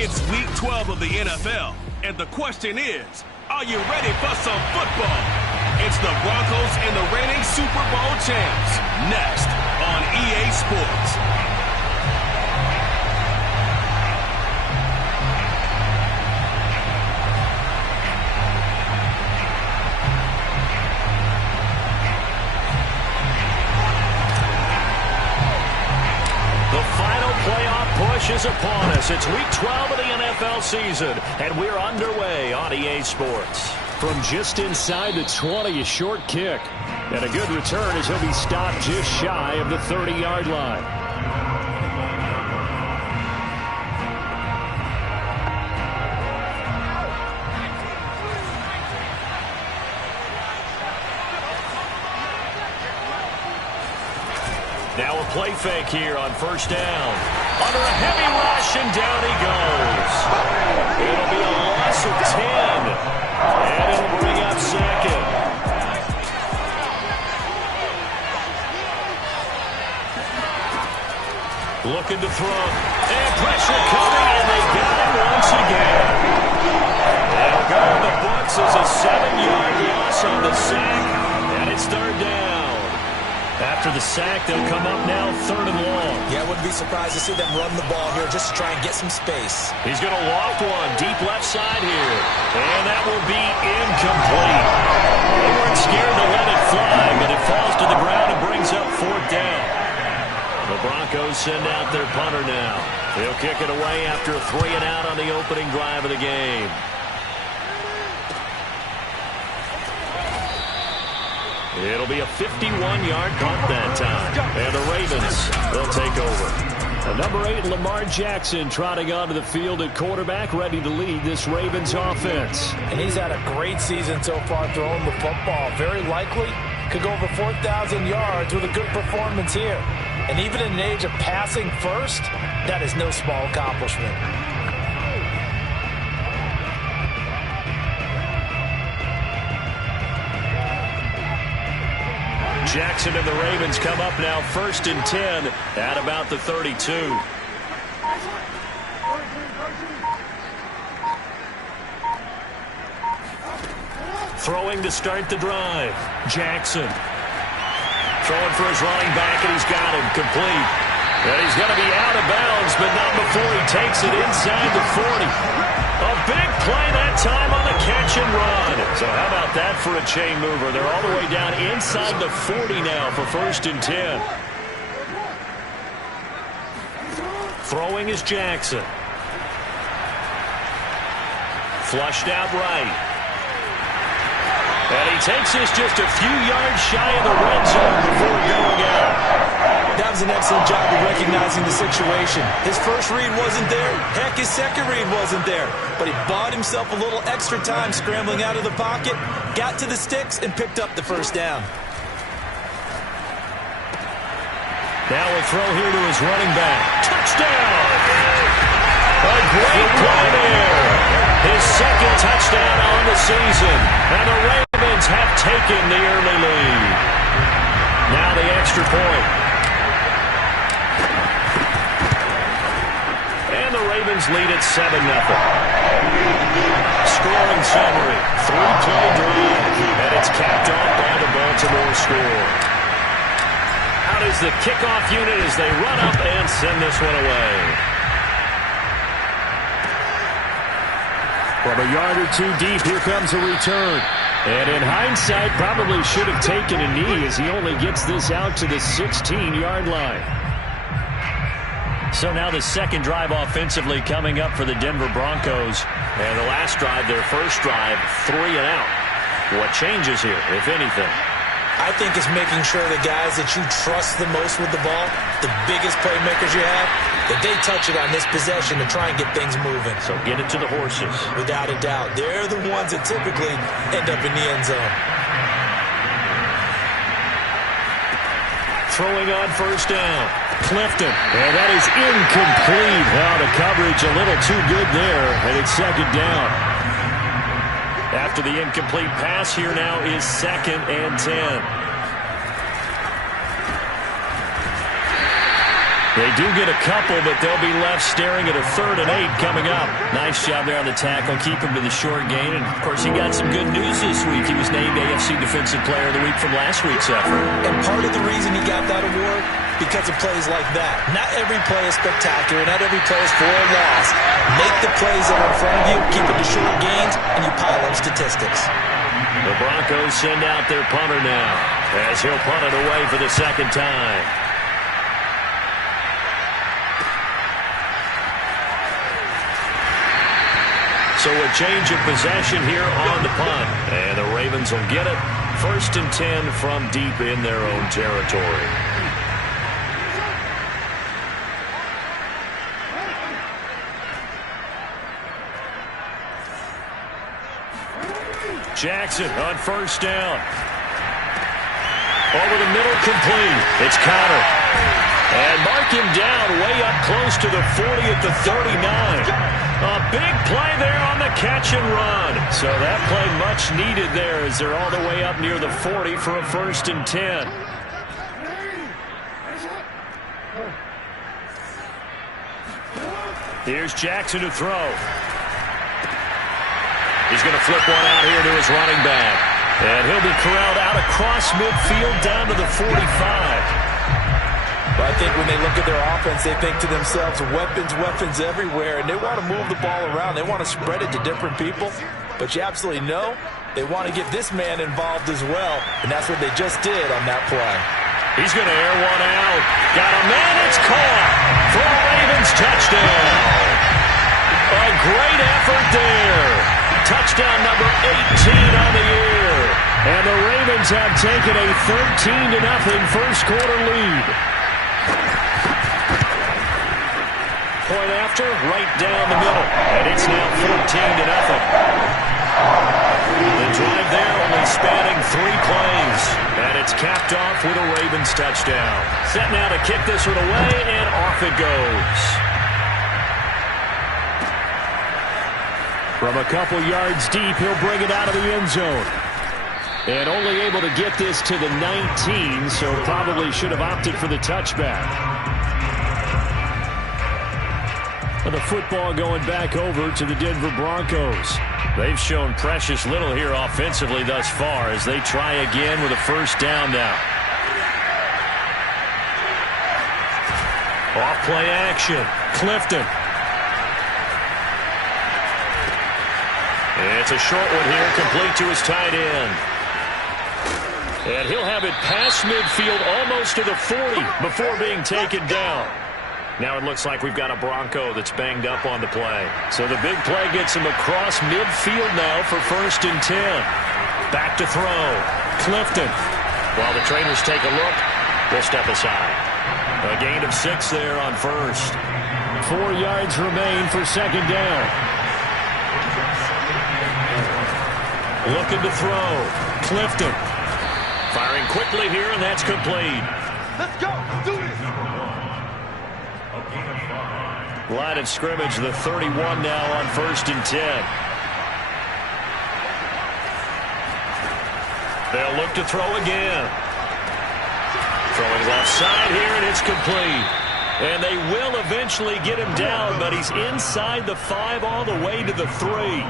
It's week 12 of the NFL, and the question is, are you ready for some football? It's the Broncos and the reigning Super Bowl champs. Next on EA Sports. Is upon us. It's week 12 of the NFL season, and we're underway on EA Sports. From just inside the 20, a short kick. And a good return as he'll be stopped just shy of the 30-yard line. Now a play fake here on first down. Under a heavy rush, and down he goes. It'll be a loss of 10. And it'll bring up second. Looking to throw. And pressure coming, and they got him once again. They'll go in the books as a 7-yard loss on the sack, and it's third down. After the sack, they'll come up now third and long. Yeah, I wouldn't be surprised to see them run the ball here just to try and get some space. He's going to loft one deep left side here. And that will be incomplete. They weren't scared to let it fly, but it falls to the ground and brings up fourth down. The Broncos send out their punter now. He'll kick it away after a 3-and-out on the opening drive of the game. It'll be a 51-yard punt that time. And the Ravens, they'll take over. Number 8, Lamar Jackson, trotting onto the field at quarterback, ready to lead this Ravens offense. And he's had a great season so far throwing the football. Very likely could go over 4,000 yards with a good performance here. And even in an age of passing first, that is no small accomplishment. Jackson and the Ravens come up now first and 10 at about the 32. Throwing to start the drive. Jackson. Throwing for his running back, and he's got him complete. And he's going to be out of bounds, but not before he takes it inside the 40. A big play that time on the catch and run. So how about that for a chain mover? They're all the way down inside the 40 now for first and 10. Throwing is Jackson. Flushed out right. And he takes this just a few yards shy of the red zone before going out. That was an excellent job of recognizing the situation. His first read wasn't there. Heck, his second read wasn't there. But he bought himself a little extra time scrambling out of the pocket, got to the sticks, and picked up the first down. Now a throw here to his running back. Touchdown! A great play there. His second touchdown on the season. And the Ravens have taken the early lead. Now the extra point. And the Ravens lead at 7-0. Scoring summary. 3-play drive. And it's capped off by the Baltimore score. Out is the kickoff unit as they run up and send this one away. From a yard or two deep, here comes a return. And in hindsight, probably should have taken a knee as he only gets this out to the 16-yard line. So now the second drive offensively coming up for the Denver Broncos. And the last drive, their first drive, 3 and out. What changes here, if anything? I think it's making sure the guys that you trust the most with the ball, the biggest playmakers you have, that they touch it on this possession to try and get things moving. So get it to the horses. Without a doubt. They're the ones that typically end up in the end zone. Throwing on first down. Clifton. And that is incomplete. Well, the coverage a little too good there, and it's second down. After the incomplete pass, here now is 2nd and 10. They do get a couple, but they'll be left staring at a 3rd and 8 coming up. Nice job there on the tackle. Keep him to the short gain. And, of course, he got some good news this week. He was named AFC Defensive Player of the Week from last week's effort. And part of the reason he got that award, because of plays like that. Not every play is spectacular. Not every play is for a loss. Make the plays that are in front of you, keep it to short gains, and you pile up statistics. The Broncos send out their punter now, as he'll punt it away for the 2nd time. So a change of possession here on the punt. And the Ravens will get it. 1st and 10 from deep in their own territory. Jackson on 1st down. Over the middle, complete. It's Connor. And mark him down way up close to the 40 at the 39. A big play there on the catch and run. So that play much needed there as they're all the way up near the 40 for a 1st and 10. Here's Jackson to throw. He's going to flip one out here to his running back. And he'll be corralled out across midfield down to the 45. But I think when they look at their offense, they think to themselves, weapons everywhere, and they want to move the ball around. They want to spread it to different people. But you absolutely know they want to get this man involved as well, and that's what they just did on that play. He's going to air one out. Got a man, it's caught for a Ravens touchdown. A great effort there. Touchdown number 18 on the year. And the Ravens have taken a 13-0 first quarter lead. Point after, right down the middle. And it's now 14-0. The drive there only spanning 3 plays. And it's capped off with a Ravens touchdown. Set now to kick this one away, and off it goes. From a couple yards deep, he'll bring it out of the end zone. And only able to get this to the 19, so probably should have opted for the touchback. And the football going back over to the Denver Broncos. They've shown precious little here offensively thus far as they try again with a 1st down now. Off play action. Clifton. It's a short one here, complete to his tight end. And he'll have it past midfield almost to the 40 before being taken down. Now it looks like we've got a Bronco that's banged up on the play. So the big play gets him across midfield now for 1st and 10. Back to throw. Clifton. While the trainers take a look, we'll step aside. A gain of 6 there on 1st. 4 yards remain for 2nd down. Looking to throw. Clifton. Firing quickly here, and that's complete. Let's go. Do this. Line of scrimmage, the 31 now on 1st and 10. They'll look to throw again. Throwing left side here, and it's complete. And they will eventually get him down, but he's inside the 5 all the way to the 3.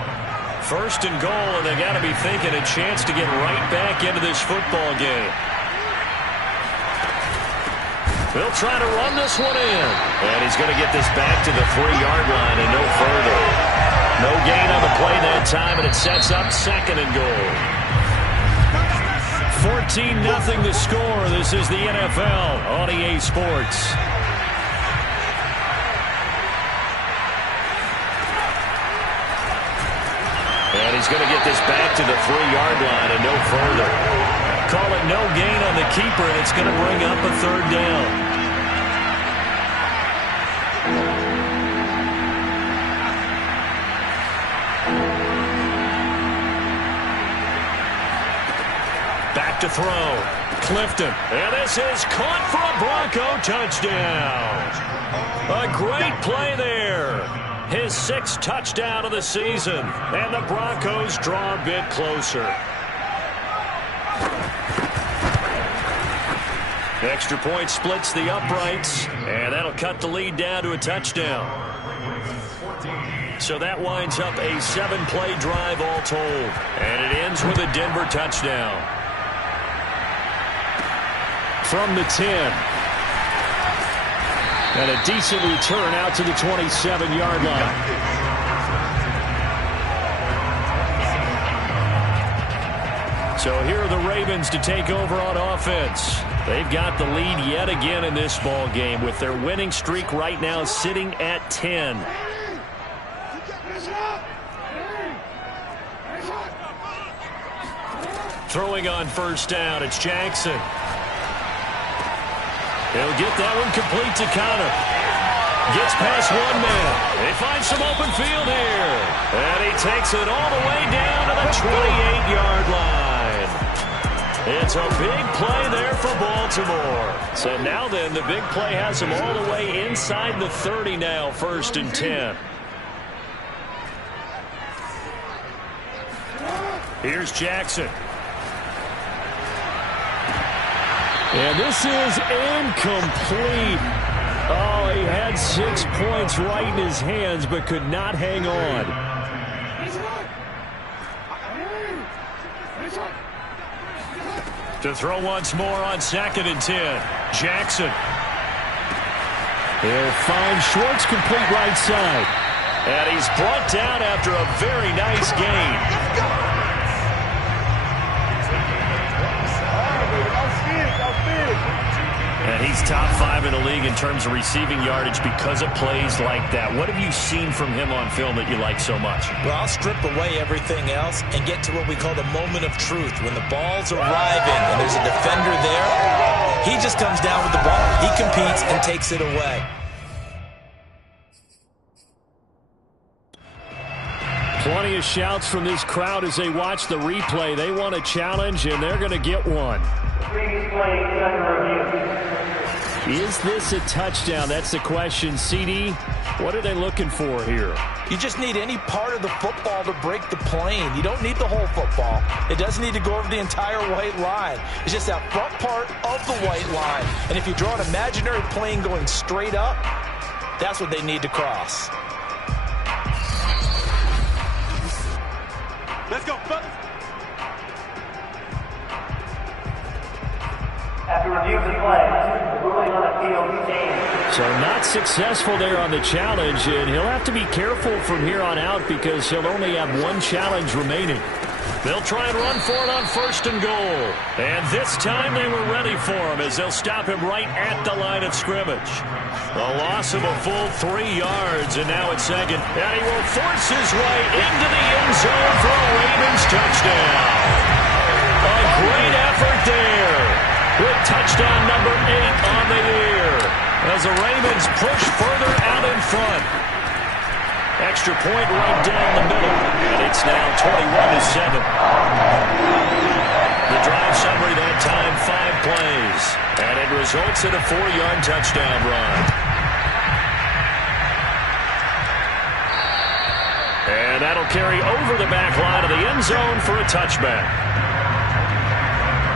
1st and goal, and they got to be thinking a chance to get right back into this football game. They'll try to run this one in. And he's going to get this back to the 3-yard line and no further. No gain on the play that time, and it sets up 2nd and goal. 14-0 the score. This is the NFL on EA Sports. And he's going to get this back to the 3-yard line and no further. Call it no gain on the keeper, and it's going to bring up a 3rd down. Back to throw. Clifton. And this is caught for a Bronco touchdown. A great play there. His 6th touchdown of the season. And the Broncos draw a bit closer. Extra point splits the uprights, and that'll cut the lead down to a touchdown. So that winds up a 7-play drive all told, and it ends with a Denver touchdown. From the 10. And a decent return out to the 27-yard line. So here are the Ravens to take over on offense. They've got the lead yet again in this ball game with their winning streak right now sitting at 10. Throwing on first down, it's Jackson. He'll get that one complete to Connor. Gets past one man. They find some open field here. And he takes it all the way down to the 28-yard line. It's a big play there for Baltimore. So now then, the big play has him all the way inside the 30 now, 1st and 10. Here's Jackson. And this is incomplete. Oh, he had 6 points right in his hands, but could not hang on. To throw once more on 2nd and 10. Jackson. He'll find Schwartz complete right side. And he's brought down after a very nice gain. And he's top 5 in the league in terms of receiving yardage because of plays like that. What have you seen from him on film that you like so much? Well, I'll strip away everything else and get to what we call the moment of truth. When the ball's arriving and there's a defender there, he just comes down with the ball. He competes and takes it away. Plenty of shouts from this crowd as they watch the replay. They want a challenge, and they're going to get one. Is this a touchdown? That's the question. CD, what are they looking for here? You just need any part of the football to break the plane. You don't need the whole football. It doesn't need to go over the entire white line. It's just that front part of the white line. And if you draw an imaginary plane going straight up, that's what they need to cross. Let's go, fellas. After review of the play, the ruling on the field stands. So not successful there on the challenge, and he'll have to be careful from here on out because he'll only have one challenge remaining. They'll try and run for it on 1st and goal. And this time they were ready for him as they'll stop him right at the line of scrimmage. A loss of a full 3 yards, and now it's 2nd. And he will force his way into the end zone for a Ravens touchdown. A great effort there with touchdown number 8 on the year as the Ravens push further out in front. Extra point right down the middle, and it's now 21-7. The drive summary that time, 5 plays, and it results in a 4-yard touchdown run. And that'll carry over the back line of the end zone for a touchback.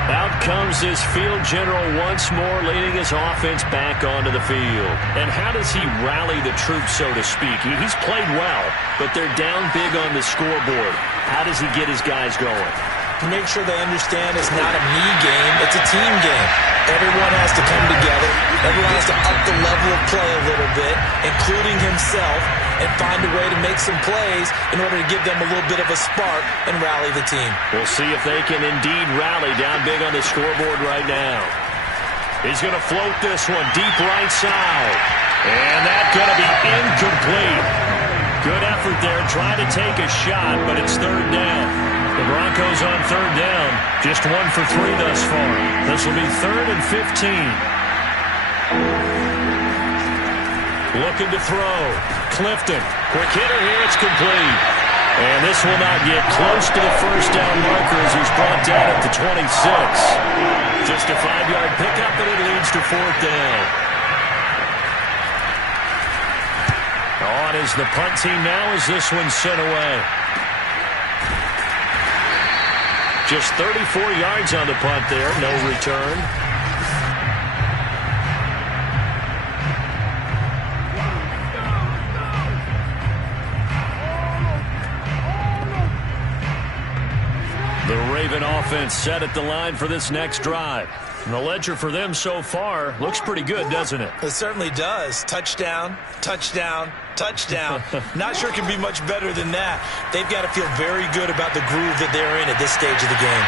Out comes this field general once more, leading his offense back onto the field. And how does he rally the troops, so to speak? He's played well, but they're down big on the scoreboard. How does he get his guys going? To make sure they understand it's not a me game, it's a team game. Everyone has to come together. Everyone has to up the level of play a little bit, including himself, and find a way to make some plays in order to give them a little bit of a spark and rally the team. We'll see if they can indeed rally down big on the scoreboard right now. He's going to float this one deep right side. And that's going to be incomplete. Good effort there, trying to take a shot, but it's 3rd down. The Broncos on 3rd down, just 1 for 3 thus far. This will be 3rd and 15. Looking to throw. Clifton. Quick hitter here. It's complete. And this will not get close to the 1st down marker as he's brought down at the 26. Just a 5-yard pickup, and it leads to 4th down. On is the punt team now as this one's sent away. Just 34 yards on the punt there. No return. The Raven offense set at the line for this next drive. And the ledger for them so far looks pretty good, doesn't it? It certainly does. Touchdown, touchdown, touchdown. Not sure it can be much better than that. They've got to feel very good about the groove that they're in at this stage of the game.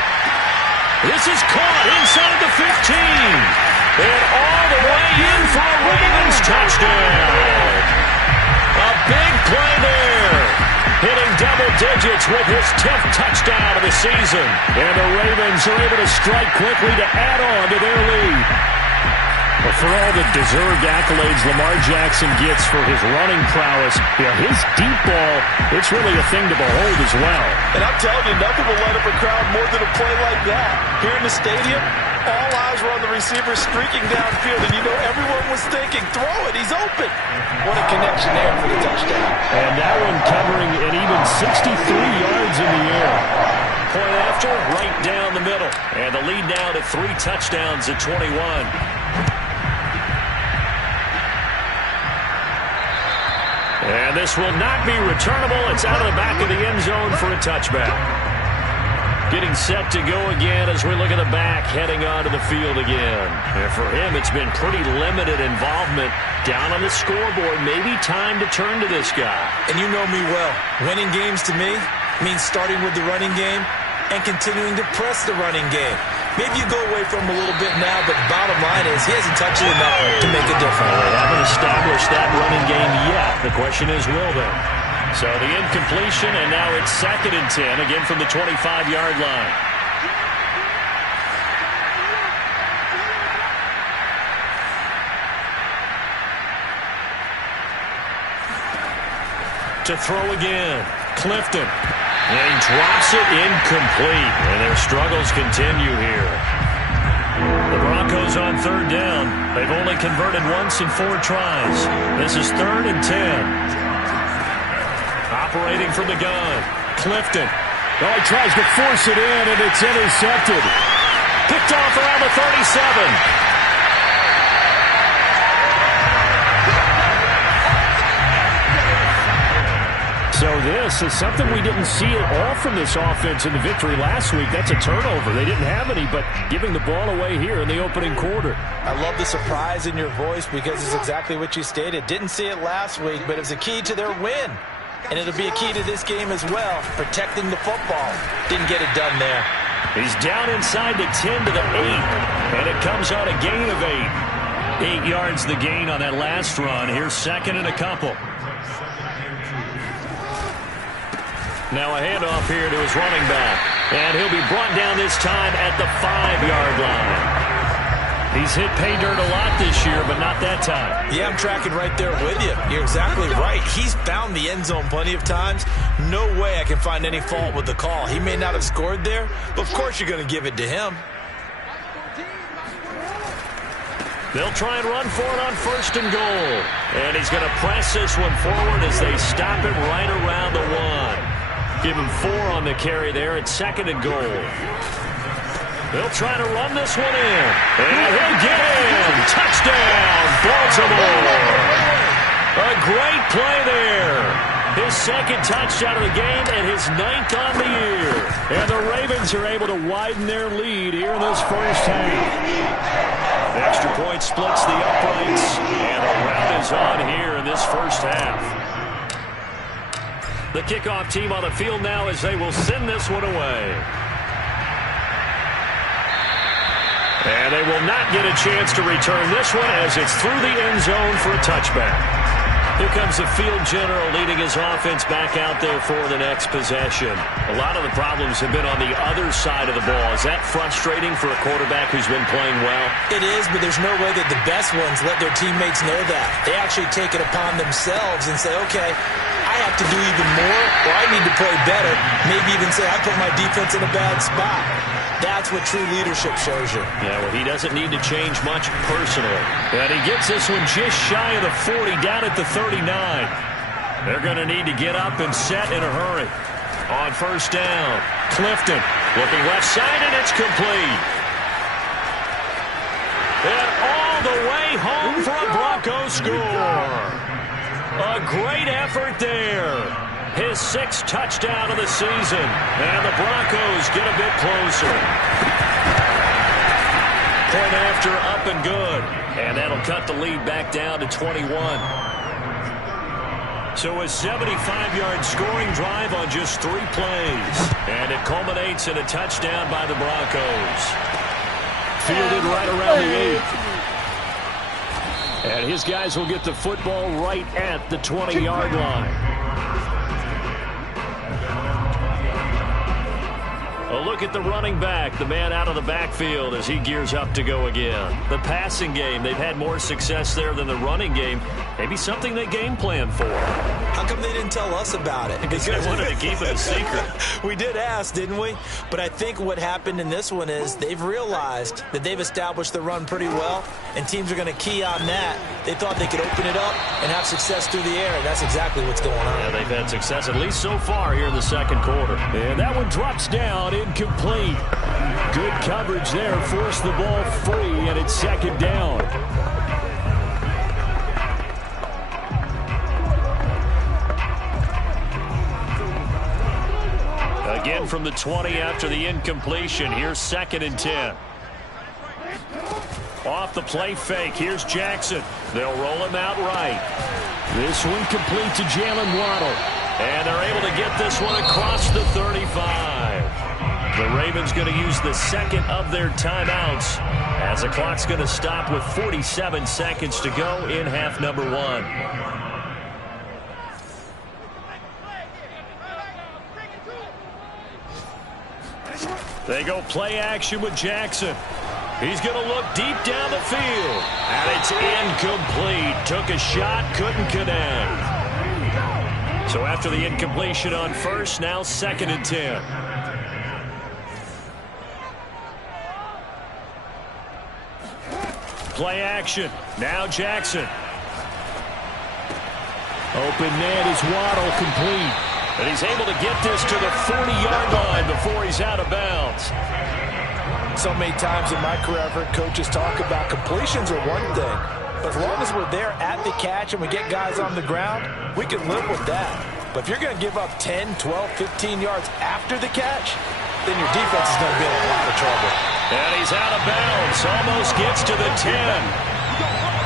This is caught inside the 15. And all the way in for a Ravens touchdown. A big play there. Hitting double digits with his 10th touchdown of the season. And the Ravens are able to strike quickly to add on to their lead. Well, for all the deserved accolades Lamar Jackson gets for his running prowess, his deep ball, it's really a thing to behold as well. And I'm telling you, nothing will light up a crowd more than a play like that. Here in the stadium, all eyes were on the receiver streaking downfield, and you know everyone was thinking, throw it, he's open. What a connection there for the touchdown. And that one covering an even 63 yards in the air. Point after, right down the middle. And the lead now to 3 touchdowns at 21. And this will not be returnable. It's out of the back of the end zone for a touchback. Getting set to go again as we look at the back, heading onto the field again. And for him, it's been pretty limited involvement. Down on the scoreboard, maybe time to turn to this guy. And you know me well. Winning games to me means starting with the running game and continuing to press the running game. Maybe you go away from him a little bit now, but the bottom line is he hasn't touched it enough to make a difference. They haven't established that running game yet. The question is, will they? So the incompletion, and now it's 2nd and 10, again from the 25-yard line. To throw again, Clifton. And he drops it incomplete. And their struggles continue here. The Broncos on 3rd down. They've only converted once in 4 tries. This is 3rd and 10. Operating from the gun, Clifton. Oh, he tries to force it in, and it's intercepted. Picked off around the 37. So this is something we didn't see at all from this offense in the victory last week. That's a turnover. They didn't have any, but giving the ball away here in the opening quarter. I love the surprise in your voice because it's exactly what you stated. Didn't see it last week, but it was a key to their win. And it'll be a key to this game as well, protecting the football. Didn't get it done there. He's down inside the 10 to the 8, and it comes on a gain of 8. 8 yards the gain on that last run. Here's 2nd and a couple. Now a handoff here to his running back. And he'll be brought down this time at the 5-yard line. He's hit pay dirt a lot this year, but not that time. Yeah, I'm tracking right there with you. You're exactly right. He's found the end zone plenty of times. No way I can find any fault with the call. He may not have scored there, but of course you're going to give it to him. They'll try and run for it on 1st and goal. And he's going to press this one forward as they stop it right around the 1. Give him 4 on the carry there at 2nd and goal. They'll try to run this one in. And he'll get in. Touchdown, Baltimore. A great play there. His 2nd touchdown of the game and his 9th on the year. And the Ravens are able to widen their lead here in this first half. The extra point splits the uprights. And the rout is on here in this first half. The kickoff team on the field now as they will send this one away. And they will not get a chance to return this one as it's through the end zone for a touchback. Here comes the field general leading his offense back out there for the next possession. A lot of the problems have been on the other side of the ball. Is that frustrating for a quarterback who's been playing well? It is, but there's no way that the best ones let their teammates know that. They actually take it upon themselves and say, okay, I have to do even more, or I need to play better. Maybe even say, I put my defense in a bad spot. That's what true leadership shows you. Yeah, well, he doesn't need to change much personally. And he gets this one just shy of the 40, down at the 39. They're going to need to get up and set in a hurry. On 1st down, Clifton looking left side, and it's complete. And all the way home for a Bronco score. A great effort there. His 6th touchdown of the season. And the Broncos get a bit closer. Point after, up and good. And that'll cut the lead back down to 21. So a 75-yard scoring drive on just 3 plays. And it culminates in a touchdown by the Broncos. Fielded right around the 8. And his guys will get the football right at the 20-yard line. A look at the running back, the man out of the backfield as he gears up to go again. The passing game, they've had more success there than the running game. Maybe something they game plan for. How come they didn't tell us about it? Because they wanted to keep it a secret. We did ask, didn't we? But I think what happened in this one is they've realized that they've established the run pretty well, and teams are going to key on that. They thought they could open it up and have success through the air, and that's exactly what's going on. Yeah, they've had success at least so far here in the second quarter. And that one drops down, incomplete. Good coverage there, forced the ball free, and it's 2nd down. Again from the 20 after the incompletion. Here's 2nd and 10. Off the play fake. Here's Jackson. They'll roll him out right. This one complete to Jalen Waddle. And they're able to get this one across the 35. The Ravens going to use the 2nd of their timeouts as the clock's going to stop with 47 seconds to go in half number 1. They go play action with Jackson. He's going to look deep down the field. And it's incomplete. Took a shot, couldn't connect. So after the incompletion on first, now 2nd and 10. Play action. Now Jackson. Open net is Waddle, complete. And he's able to get this to the 40-yard line before he's out of bounds. So many times in my career, I've heard coaches talk about completions are one thing. But as long as we're there at the catch and we get guys on the ground, we can live with that. But if you're going to give up 10, 12, 15 yards after the catch, then your defense is going to be in a lot of trouble. And he's out of bounds. Almost gets to the 10.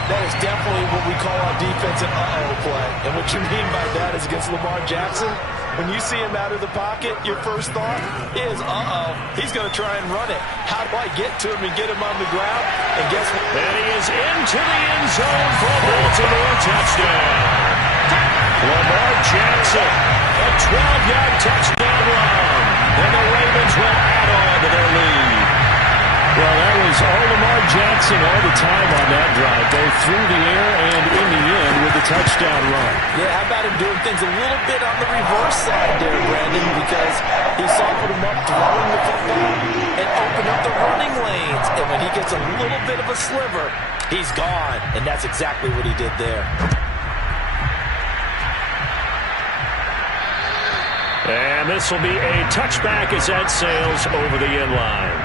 That is definitely what we call our defense an uh-oh play. And what you mean by that is against Lamar Jackson, when you see him out of the pocket, your first thought is, uh-oh, he's going to try and run it. How do I get to him and get him on the ground? And guess what? And he is into the end zone for a Baltimore touchdown. Lamar Jackson, a 12-yard touchdown run. And the Ravens will add on to their lead. Well, that was all Lamar Jackson all the time on that drive, both through the air and in the end with the touchdown run. Yeah, how about him doing things a little bit on the reverse side there, Brandon, because he softened him up throwing the football and opened up the running lanes. And when he gets a little bit of a sliver, he's gone. And that's exactly what he did there. And this will be a touchback as that sails over the end line.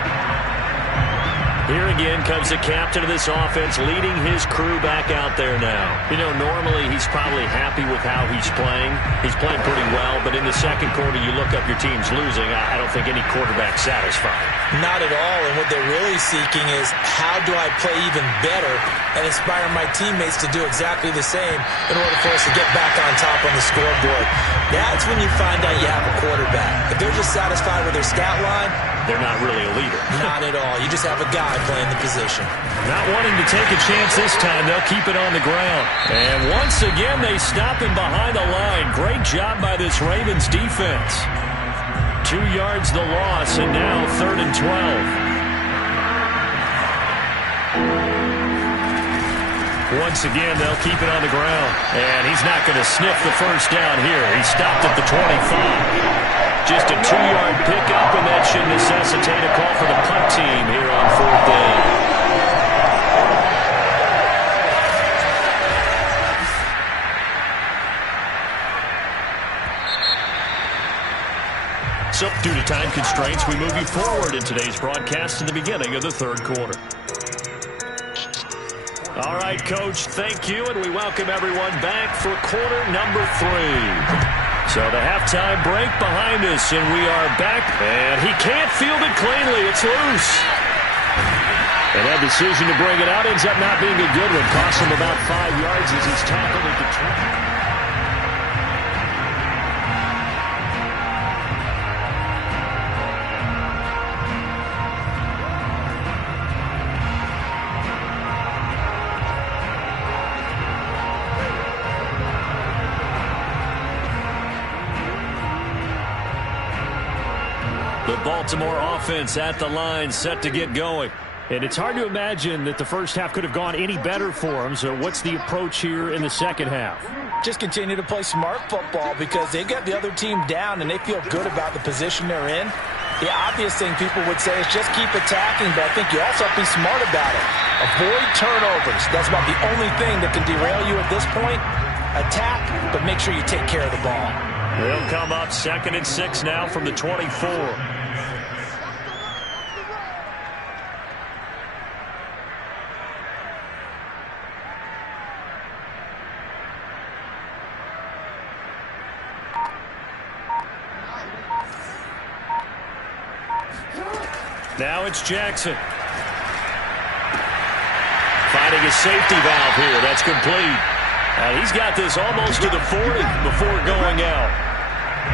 Here again comes the captain of this offense leading his crew back out there now. You know, normally he's probably happy with how he's playing. He's playing pretty well, but in the second quarter you look up your team's losing. I don't think any quarterback's satisfied. Not at all, and what they're really seeking is how do I play even better and inspire my teammates to do exactly the same in order for us to get back on top on the scoreboard. That's when you find out you have a quarterback. If they're just satisfied with their stat line, they're not really a leader. Not at all. You just have a guy playing the position. Not wanting to take a chance this time. They'll keep it on the ground. And once again, they stop him behind the line. Great job by this Ravens defense. 2 yards the loss, and now 3rd and 12. Once again, they'll keep it on the ground. And he's not going to sniff the first down here. He stopped at the 25. Just a 2-yard pickup, and that should necessitate a call for the punt team here on 4th down. So, due to time constraints, we move you forward in today's broadcast to the beginning of the 3rd quarter. All right, Coach, thank you, and we welcome everyone back for quarter number 3. So the halftime break behind us, and we are back. And he can't field it cleanly. It's loose. And that decision to bring it out ends up not being a good one. Costs him about 5 yards as he's tackled at the 20. The Baltimore offense at the line, set to get going. And it's hard to imagine that the first half could have gone any better for them. So what's the approach here in the second half? Just continue to play smart football because they've got the other team down and they feel good about the position they're in. The obvious thing people would say is just keep attacking, but I think you also have to be smart about it. Avoid turnovers. That's about the only thing that can derail you at this point. Attack, but make sure you take care of the ball. They'll come up 2nd and 6 now from the 24. Now it's Jackson. Finding a safety valve here. That's complete. He's got this almost to the 40 before going out.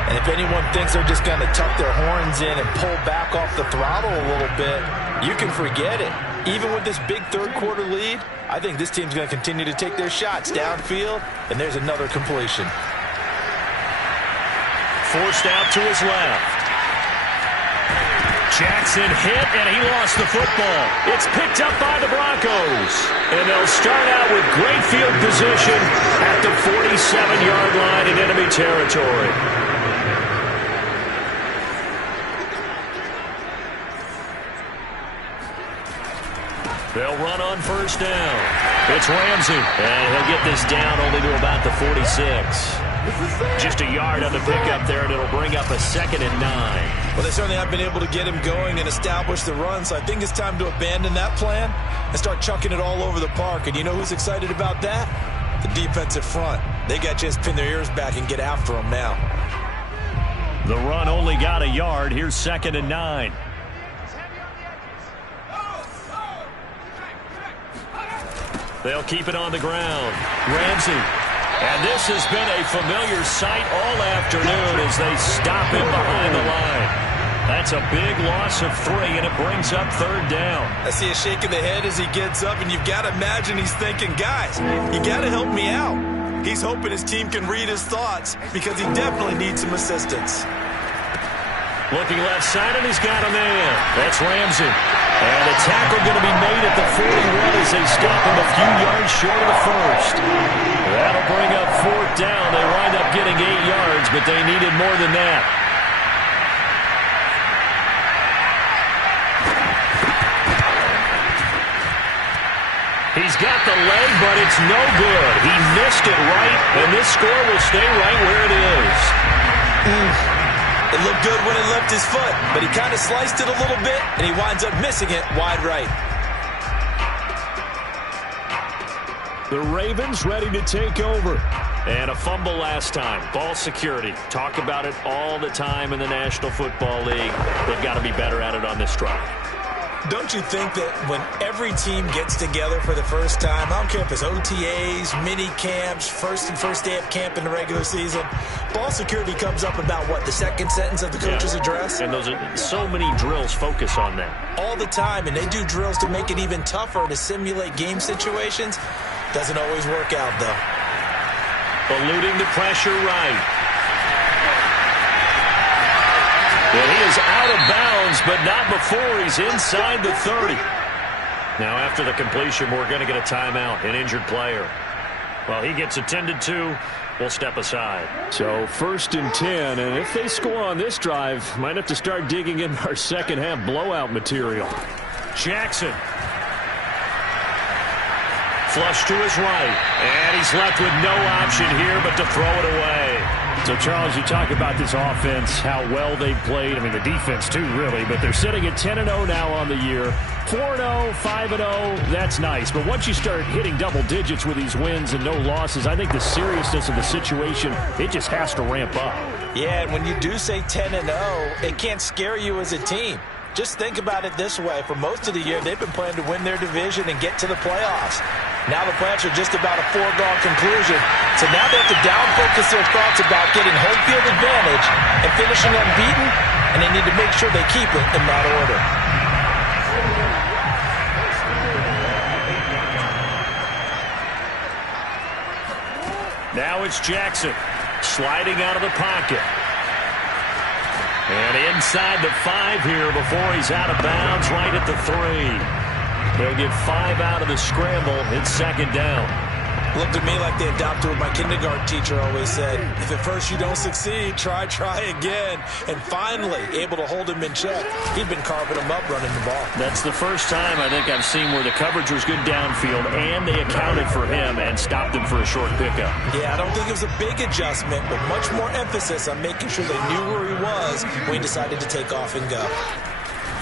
And if anyone thinks they're just going to tuck their horns in and pull back off the throttle a little bit, you can forget it. Even with this big third-quarter lead, I think this team's going to continue to take their shots downfield, and there's another completion. Forced out to his left. Jackson hit, and he lost the football. It's picked up by the Broncos. And they'll start out with great field position at the 47-yard line in enemy territory. They'll run on first down. It's Ramsey, and he'll get this down only to about the 46. Just a yard on the pickup there, and it'll bring up a 2nd and 9. Well, they certainly have been able to get him going and establish the run, so I think it's time to abandon that plan and start chucking it all over the park. And you know who's excited about that? The defensive front. They got to just pin their ears back and get after him now. The run only got a yard. Here's 2nd and 9. They'll keep it on the ground. Ramsey. And this has been a familiar sight all afternoon as they stop him behind the line. That's a big loss of 3, and it brings up 3rd down. I see a shake of the head as he gets up, and you've got to imagine he's thinking, guys, you got to help me out. He's hoping his team can read his thoughts because he definitely needs some assistance. Looking left side, and he's got a man. That's Ramsey. And a tackle going to be made at the 41 as they stop him a few yards short of the first. That'll bring up 4th down. They wind up getting 8 yards, but they needed more than that. He's got the leg, but it's no good. He missed it right, and this score will stay right where it is. It looked good when it left his foot, but he kind of sliced it a little bit, and he winds up missing it wide right. The Ravens ready to take over. And a fumble last time. Ball security. Talk about it all the time in the National Football League. They've got to be better at it on this drive. Don't you think that when every team gets together for the first time, I don't care if it's OTAs, mini camps, first day of camp in the regular season, ball security comes up about what, the second sentence of the coach's address? And those are so many drills focus on that. All the time, and they do drills to make it even tougher to simulate game situations. Doesn't always work out, though. Eluding the pressure right. And he is out of bounds, but not before he's inside the 30. Now, after the completion, we're going to get a timeout, an injured player. Well, he gets attended to. We'll step aside. So 1st and 10, and if they score on this drive, might have to start digging in our second half blowout material. Jackson. Flush to his right, and he's left with no option here but to throw it away. So, Charles, you talk about this offense, how well they've played. I mean, the defense, too, really. But they're sitting at 10-0 now on the year. 4-0, 5-0, that's nice. But once you start hitting double digits with these wins and no losses, I think the seriousness of the situation, it just has to ramp up. Yeah, and when you do say 10-0, it can't scare you as a team. Just think about it this way. For most of the year, they've been playing to win their division and get to the playoffs. Now the playoffs are just about a foregone conclusion. So now they have to down-focus their thoughts about getting home field advantage and finishing unbeaten, and they need to make sure they keep it in that order. Now it's Jackson sliding out of the pocket. And inside the 5 here before he's out of bounds, right at the 3. They'll get 5 out of the scramble. It's second down. Looked to me like they adopted what my kindergarten teacher always said. If at first you don't succeed, try again. And finally, able to hold him in check. He'd been carving him up running the ball. That's the first time I think I've seen where the coverage was good downfield and they accounted for him and stopped him for a short pickup. Yeah, I don't think it was a big adjustment, but much more emphasis on making sure they knew where he was when he decided to take off and go.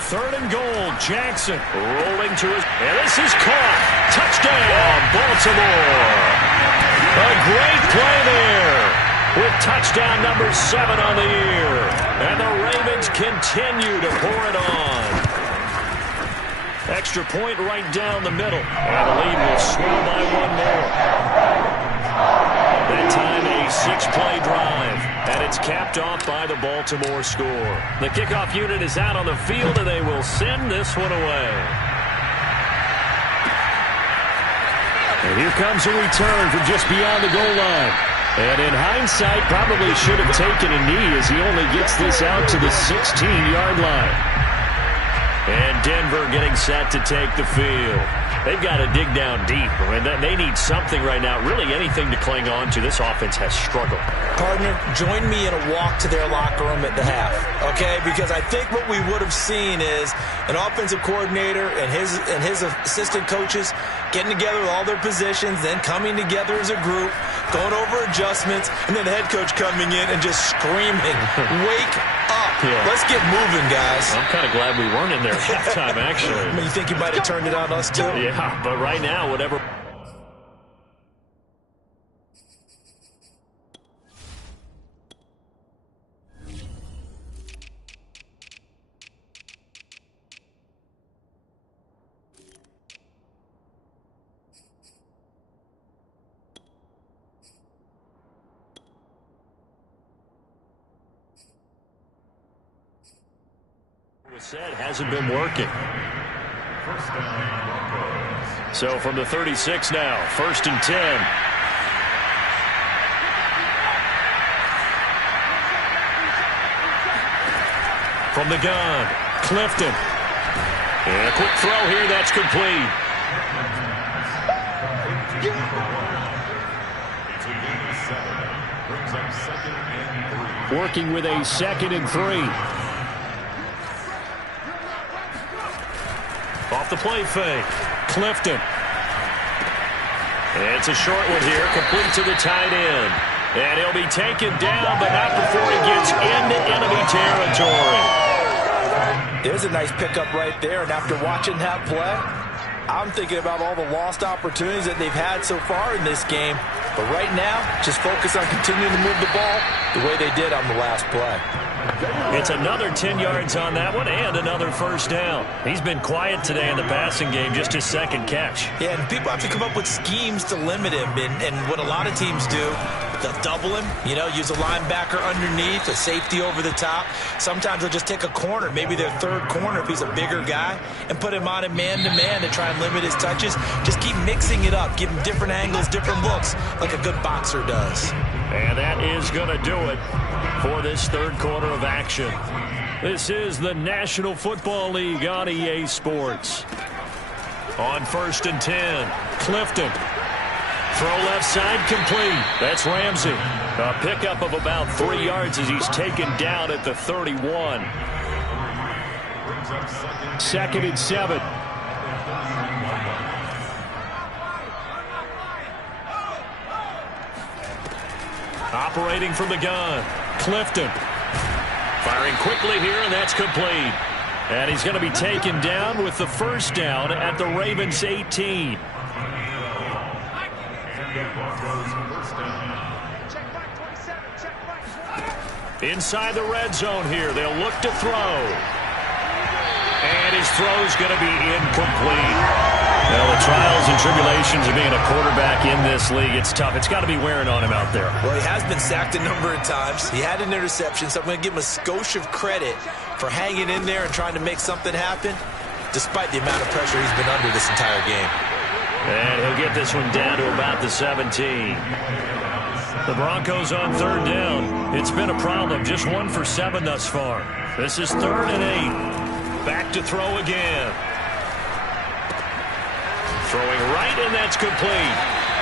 3rd and goal, Jackson rolling to his, and this is caught. Touchdown, Baltimore. A great play there with touchdown number 7 on the year. And the Ravens continue to pour it on. Extra point right down the middle. And the lead will swell by 1 more. That time a 6-play drive. And it's capped off by the Baltimore score. The kickoff unit is out on the field, and they will send this one away. And here comes a return from just beyond the goal line. And in hindsight, probably should have taken a knee as he only gets this out to the 16-yard line. And Denver getting set to take the field. They've got to dig down deep. I mean, they need something right now, really anything to cling on to. This offense has struggled. Partner, join me in a walk to their locker room at the half, okay? Because I think what we would have seen is an offensive coordinator and his assistant coaches getting together with all their positions, then coming together as a group, going over adjustments, and then the head coach coming in and just screaming, wake up. Yeah. Let's get moving, guys. I'm kind of glad we weren't in there at halftime, actually. I mean, you think you might have turned it on us, too? Yeah, but right now, whatever. Said hasn't been working. So from the 36 now, 1st and 10. From the gun, Clifton. And a quick throw here, that's complete. Working with a 2nd and 3. Off the play fake. Clifton. And it's a short one here, complete to the tight end. And he'll be taken down, but not before he gets into enemy territory. There's a nice pickup right there, and after watching that play, I'm thinking about all the lost opportunities that they've had so far in this game. But right now, just focus on continuing to move the ball the way they did on the last play. It's another 10 yards on that one and another 1st down. He's been quiet today in the passing game, just his 2nd catch. Yeah, and people have to come up with schemes to limit him. And what a lot of teams do, they'll double him, use a linebacker underneath, a safety over the top. Sometimes they'll just take a corner, maybe their 3rd corner if he's a bigger guy, and put him on a man-to-man to try and limit his touches. Just keep mixing it up, give him different angles, different looks, like a good boxer does. And that is going to do it for this 3rd quarter of action. This is the National Football League on EA Sports. On 1st and 10, Clifton. Throw left side complete. That's Ramsey. A pickup of about 3 yards as he's taken down at the 31. 2nd and 7. Operating from the gun, Clifton. Firing quickly here, and that's complete. And he's going to be taken down with the first down at the Ravens' 18. Inside the red zone here, they'll look to throw. And his throw's going to be incomplete. Well, the trials and tribulations of being a quarterback in this league, it's tough. It's got to be wearing on him out there. Well, he has been sacked a number of times. He had an interception, so I'm going to give him a skosh of credit for hanging in there and trying to make something happen, despite the amount of pressure he's been under this entire game. And he'll get this one down to about the 17. The Broncos on third down. It's been a problem. Just 1 for 7 thus far. This is 3rd and 8. Back to throw again. Throwing right, and that's complete.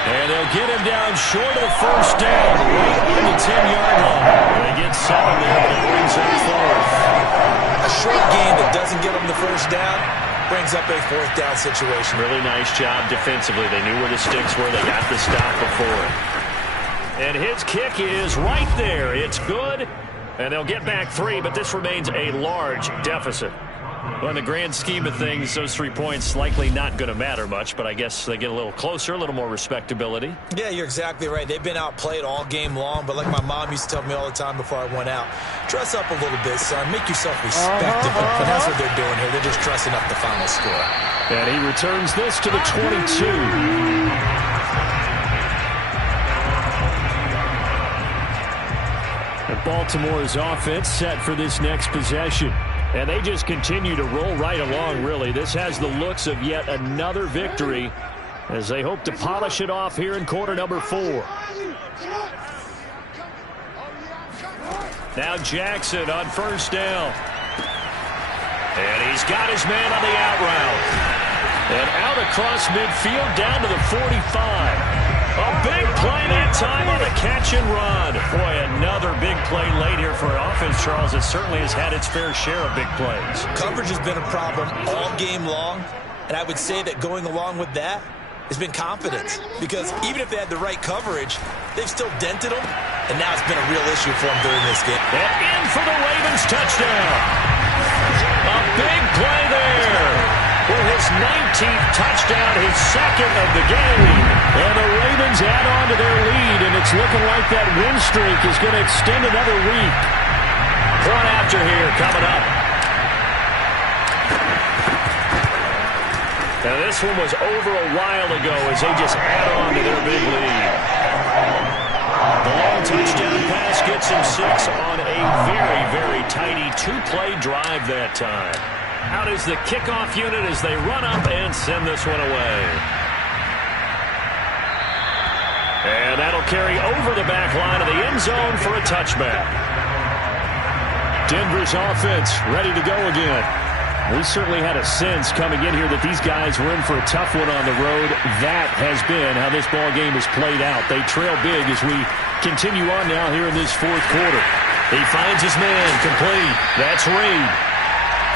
And they'll get him down short of first down, right on the 10-yard line. They get 7 there, but it brings up 4th. A short gain that doesn't get them the first down brings up a 4th down situation. Really nice job defensively. They knew where the sticks were. They got the stop before it. And his kick is right there. It's good, and they'll get back 3, but this remains a large deficit. Well, in the grand scheme of things, those 3 points likely not going to matter much, but I guess they get a little closer, a little more respectability. Yeah, you're exactly right. They've been outplayed all game long, but like my mom used to tell me all the time before I went out, dress up a little bit, son. Make yourself respectable. But that's what they're doing here. They're just dressing up the final score. And he returns this to the 22. And Baltimore's offense set for this next possession. And they just continue to roll right along, really. This has the looks of yet another victory as they hope to polish it off here in quarter number 4. Now Jackson on first down. And he's got his man on the out route. And out across midfield down to the 45. A big play that time on the catch and run. Boy, another big play late here for an offense, Charles. It certainly has had its fair share of big plays. Coverage has been a problem all game long, and I would say that going along with that has been confidence. Because even if they had the right coverage, they've still dented them, and now it's been a real issue for them during this game. And in for the Ravens touchdown. A big play there. For his 19th touchdown, his 2nd of the game. And the Ravens add on to their lead, and it's looking like that win streak is going to extend another week. Point after here coming up. Now this one was over a while ago as they just add on to their big lead. The long touchdown pass gets him 6 on a very, very tidy 2-play drive that time. Out is the kickoff unit as they run up and send this one away. And that'll carry over the back line of the end zone for a touchback. Denver's offense ready to go again. We certainly had a sense coming in here that these guys were in for a tough one on the road. That has been how this ball game has played out. They trail big as we continue on now here in this 4th quarter. He finds his man complete. That's Reed.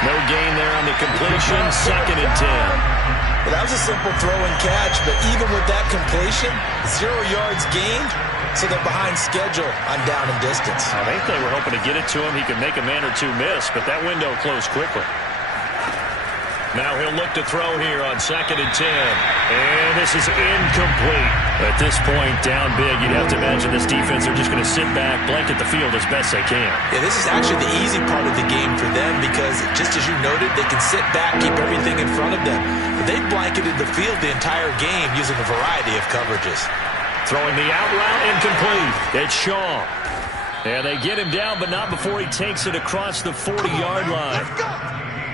No gain there on the completion. 2nd and 10. Well, that was a simple throw and catch, but even with that completion, 0 yards gained, so they're behind schedule on down and distance. I think they were hoping to get it to him. He could make a man or 2 miss, but that window closed quickly. Now he'll look to throw here on 2nd and 10. And this is incomplete. At this point, down big, you'd have to imagine this defense are just going to sit back, blanket the field as best they can. Yeah, this is actually the easy part of the game for them because, just as you noted, they can sit back, keep everything in front of them. But they've blanketed the field the entire game using a variety of coverages. Throwing the out route incomplete. It's Shaw. And they get him down, but not before he takes it across the 40-yard line.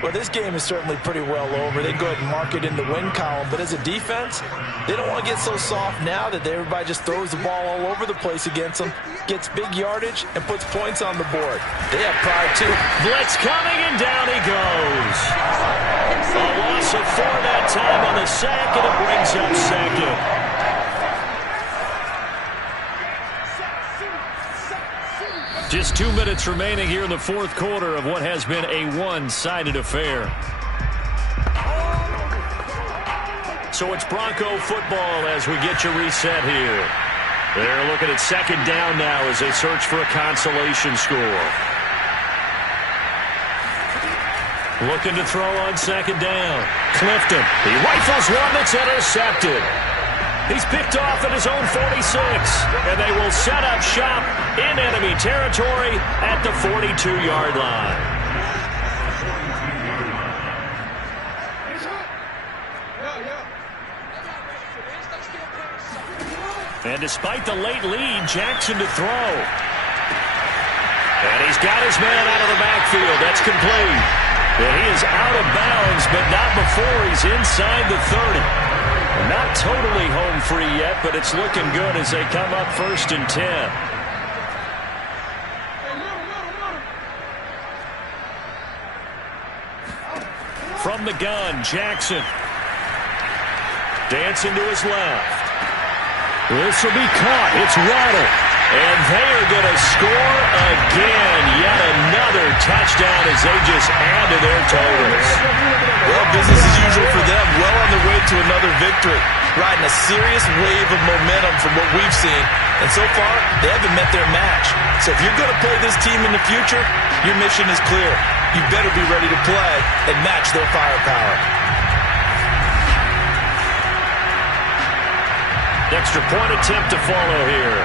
Well, this game is certainly pretty well over. They go ahead and mark it in the win column. But as a defense, they don't want to get so soft now that everybody just throws the ball all over the place against them, gets big yardage, and puts points on the board. They have pride, too. Blitz coming, and down he goes. A loss of 4 that time on the sack, and it brings up 2nd. Just 2 minutes remaining here in the 4th quarter of what has been a one-sided affair. So it's Bronco football as we get you reset here. They're looking at second down now as they search for a consolation score. Looking to throw on second down. Clifton. He rifles one that's intercepted. He's picked off at his own 46. And they will set up shop in enemy territory at the 42-yard line. And despite the late lead, Jackson to throw. And he's got his man out of the backfield. That's complete. And he is out of bounds, but not before he's inside the 30. Not totally home free yet, but it's looking good as they come up 1st and 10. From the gun, Jackson. Dancing to his left. This will be caught. It's Waddle. And they are going to score again. Yet another touchdown as they just add to their totals. Well, business as usual for them. Well on the way to another victory. Riding a serious wave of momentum from what we've seen. And so far, they haven't met their match. So if you're going to play this team in the future, your mission is clear. You better be ready to play and match their firepower. Extra point attempt to follow here.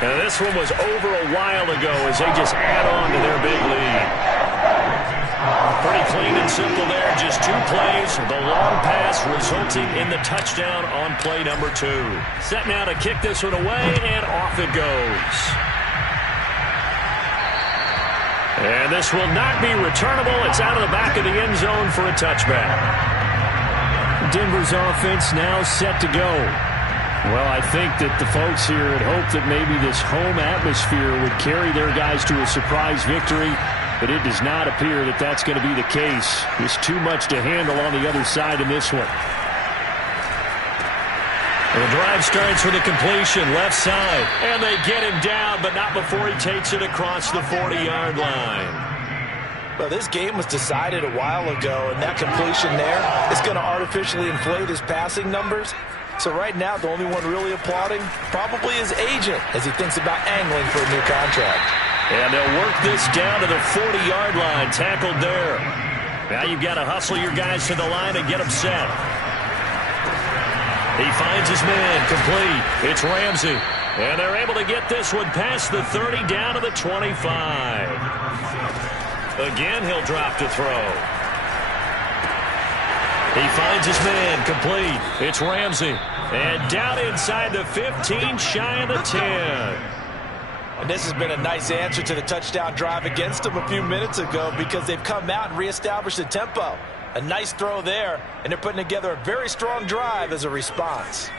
And this one was over a while ago as they just add on to their big lead. Pretty clean and simple there. Just 2 plays. The long pass resulting in the touchdown on play number 2. Set now to kick this one away, and off it goes. And this will not be returnable. It's out of the back of the end zone for a touchback. Denver's offense now set to go. Well, I think that the folks here had hoped that maybe this home atmosphere would carry their guys to a surprise victory, but it does not appear that that's going to be the case. There's too much to handle on the other side in this one. The drive starts with a completion, left side. And they get him down, but not before he takes it across the 40-yard line. Well, this game was decided a while ago, and that completion there is going to artificially inflate his passing numbers. So right now, the only one really applauding probably his agent as he thinks about angling for a new contract. And they'll work this down to the 40-yard line, tackled there. Now you've got to hustle your guys to the line and get them set. He finds his man, complete. It's Ramsey. And they're able to get this one past the 30 down to the 25. Again, he'll drop to throw. He finds his man, complete. It's Ramsey. And down inside the 15, shy of the 10. And this has been a nice answer to the touchdown drive against them a few minutes ago because they've come out and reestablished the tempo. A nice throw there, and they're putting together a very strong drive as a response.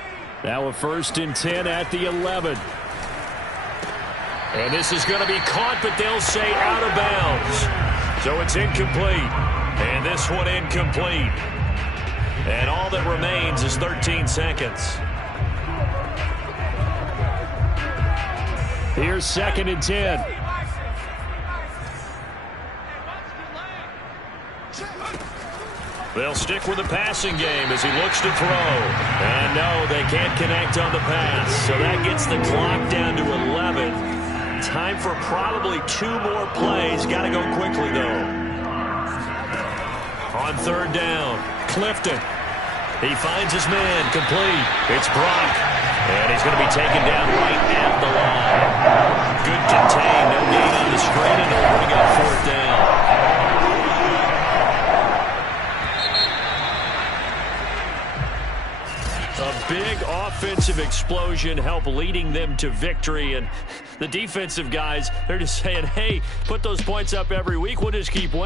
Now a 1st and 10 at the 11. And this is going to be caught, but they'll say out of bounds. So it's incomplete. And this one incomplete. And all that remains is 13 seconds. Here's 2nd and 10. They'll stick with the passing game as he looks to throw. And no, they can't connect on the pass. So that gets the clock down to 11. Time for probably 2 more plays. Got to go quickly, though. On 3rd down, Clifton. He finds his man, complete. It's Brock. And he's going to be taken down right at the line. Good contain, no gain on the screen, and they'll bring up 4th down. A big offensive explosion helped leading them to victory. And the defensive guys, they're just saying, hey, put those points up every week. We'll just keep winning.